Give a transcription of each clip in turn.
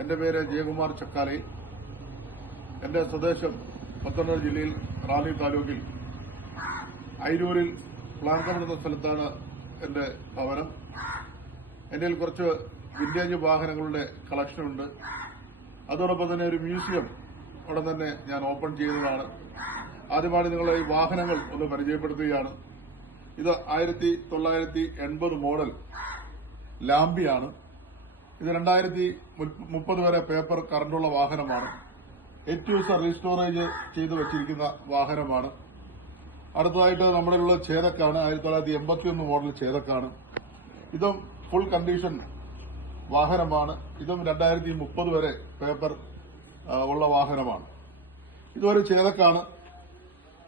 എന്റെ പേര് ജയകുമാർ ചക്കാലയിൽ. എന്റെ സ്വദേശം പത്തനംതിട്ട ജില്ലയിൽ റാന്നി താലൂക്കിൽ അയിരൂരിൽ പ്ലാങ്കമൺ എന്ന സ്ഥലത്താണ് എന്റെ ഭവനം. എന്റെ കുറച്ച് വിന്റേജ് വാഹനങ്ങളുടെ കളക്ഷനുണ്ട്. അതോടൊപ്പം തന്നെ ഒരു മ്യൂസിയം ഉടൻ തന്നെ ഞാൻ ഓപ്പൺ ചെയ്യുന്നതാണ്. ആദ്യമായി നിങ്ങളെ ഈ വാഹനങ്ങൾ ഒന്ന് പരിചയപ്പെടുത്തുകയാണ്. ഇത് 1980 മോഡൽ ലാംബിയാണ്. ഇത് 2030 വരെ പേപ്പർ കറണ്ടുള്ള വാഹനമാണ്. 8 യൂസർ റീസ്റ്റോറേജ് ചെയ്തു വച്ചിരിക്കുന്ന വാഹനമാണ്. അടുത്തതായിട്ട് നമ്മുടെ ഉള്ള ചേതക്കാണ്. 1981 മോഡൽ ചേതക്കാണ്. ഇതും ഫുൾ കണ്ടീഷൻ വാഹനമാണ്. ഇതും 2030 വരെ പേപ്പർ ഉള്ള വാഹനമാണ്. ഇതൊരു ചേതക്കാണ്.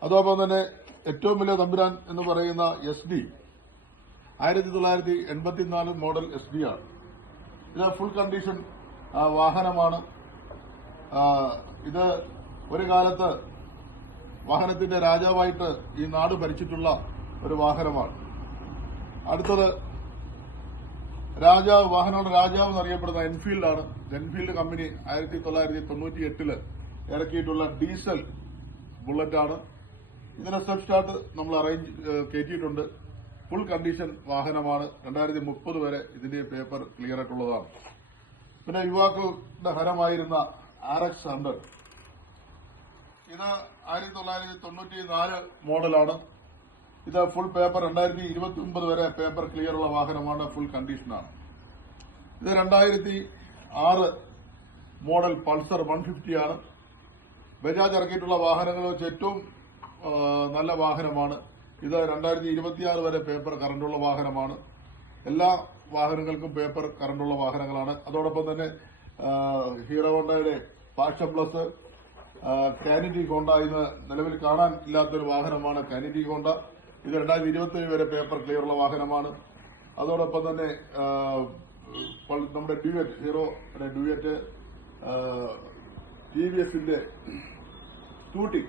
അതോടൊപ്പം തന്നെ ഏറ്റവും വലിയ തമ്പുരാൻ എന്ന് പറയുന്ന SD 1984 മോഡൽ SD ആണ്. ഇത് ഫുൾ കണ്ടീഷൻ വാഹനമാണ്. ഇത് ഒരു കാലത്ത് വാഹനത്തിന്റെ രാജാവായിട്ട് ഈ നാട് ഭരിച്ചിട്ടുള്ള ഒരു വാഹനമാണ്. അടുത്തത് വാഹനങ്ങളുടെ രാജാവ് എന്നറിയപ്പെടുന്ന എൻഫീൽഡാണ്. എൻഫീൽഡ് കമ്പനി 1998 ഇറക്കിയിട്ടുള്ള ഡീസൽ ബുള്ളറ്റാണ്. ഇതിന്റെ സ്റ്റെപ്പ് സ്റ്റാർട്ട് നമ്മൾ കയറ്റിയിട്ടുണ്ട്. ഫുൾ കണ്ടീഷൻ വാഹനമാണ്. 2030 വരെ ഇതിന്റെ പേപ്പർ ക്ലിയർ ആയിട്ടുള്ളതാണ്. പിന്നെ യുവാക്കളുടെ ഹരമായിരുന്ന RX 100. ഇത് 1994 മോഡലാണ്. ഇത് ഫുൾ പേപ്പർ 2029 വരെ പേപ്പർ ക്ലിയർ ഉള്ള വാഹനമാണ്. ഫുൾ കണ്ടീഷനാണ്. ഇത് 2006 മോഡൽ പൾസർ 150 ആണ്. ബജാജ് ഇറക്കിയിട്ടുള്ള വാഹനങ്ങൾ വെച്ച് ഏറ്റവും നല്ല വാഹനമാണ്. ഇത് 2026 വരെ പേപ്പർ കറണ്ടുള്ള വാഹനമാണ്. എല്ലാ വാഹനങ്ങൾക്കും പേപ്പർ കറണ്ടുള്ള വാഹനങ്ങളാണ്. അതോടൊപ്പം തന്നെ ഹീറോ ഹോണ്ടയുടെ പാഷൻ പ്ലസ്, കാനിറ്റി ഹോണ്ട ഇന്ന് നിലവിൽ കാണാൻ ഇല്ലാത്തൊരു വാഹനമാണ് കാനിറ്റി ഹോണ്ട. ഇത് 2027 വരെ പേപ്പർ ക്ലിയർ ഉള്ള വാഹനമാണ്. അതോടൊപ്പം തന്നെ നമ്മുടെ ഡ്യൂയറ്റ്, ഹീറോയുടെ ഡ്യൂയറ്റ്, TVSന്റെ സ്കൂട്ടി,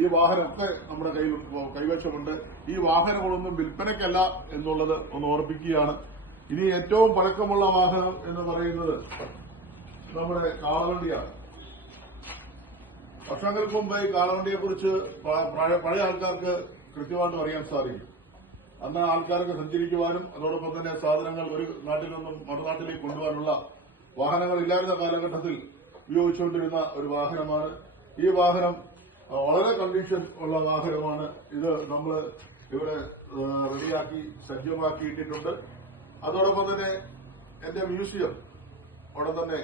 ഈ വാഹനമൊക്കെ നമ്മുടെ കൈവശമുണ്ട്. ഈ വാഹനങ്ങളൊന്നും വിൽപ്പനയ്ക്കല്ല എന്നുള്ളത് ഒന്ന് ഓർപ്പിക്കുകയാണ്. ഇനി ഏറ്റവും പഴക്കമുള്ള വാഹനം എന്ന് പറയുന്നത് നമ്മുടെ കാളവണ്ടിയാണ്. വർഷങ്ങൾക്ക് മുമ്പ് ഈ കാളവണ്ടിയെക്കുറിച്ച് പഴയ ആൾക്കാർക്ക് കൃത്യമായിട്ട് അറിയാൻ സാധിക്കും. അന്ന് ആൾക്കാർക്ക് സഞ്ചരിക്കുവാനും അതോടൊപ്പം തന്നെ സാധനങ്ങൾ ഒരു നാട്ടിൽ നിന്നും മറുനാട്ടിലേക്ക് കൊണ്ടുപോകാനുള്ള വാഹനങ്ങൾ ഇല്ലായിരുന്ന കാലഘട്ടത്തിൽ ഉപയോഗിച്ചുകൊണ്ടിരുന്ന ഒരു വാഹനമാണ്. ഈ വാഹനം വളരെ കണ്ടീഷൻ ഉള്ള വാഹനമാണ്. ഇത് നമ്മൾ ഇവിടെ റെഡിയാക്കി സജ്ജമാക്കിയിട്ടുണ്ട്. അതോടൊപ്പം തന്നെ എന്റെ മ്യൂസിയം ഉടൻ തന്നെ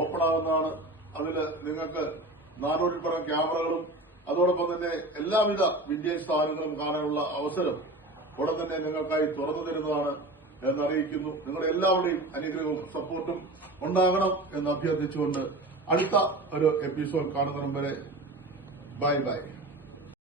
ഓപ്പൺ ആവുന്നതാണ്. അതിൽ നിങ്ങൾക്ക് 400 ക്യാമറകളും അതോടൊപ്പം തന്നെ എല്ലാവിധ വിന്റേജ് സാധനങ്ങളും കാണാനുള്ള അവസരം ഉടൻ തന്നെ നിങ്ങൾക്കായി തുറന്നു തരുന്നതാണ് എന്നറിയിക്കുന്നു. നിങ്ങളുടെ എല്ലാവരുടെയും അനുഗ്രഹവും സപ്പോർട്ടും ഉണ്ടാകണം എന്ന് അഭ്യർത്ഥിച്ചുകൊണ്ട് അടുത്ത ഒരു എപ്പിസോഡ് കാണുന്നതിനും വരെ ബൈ ബൈ.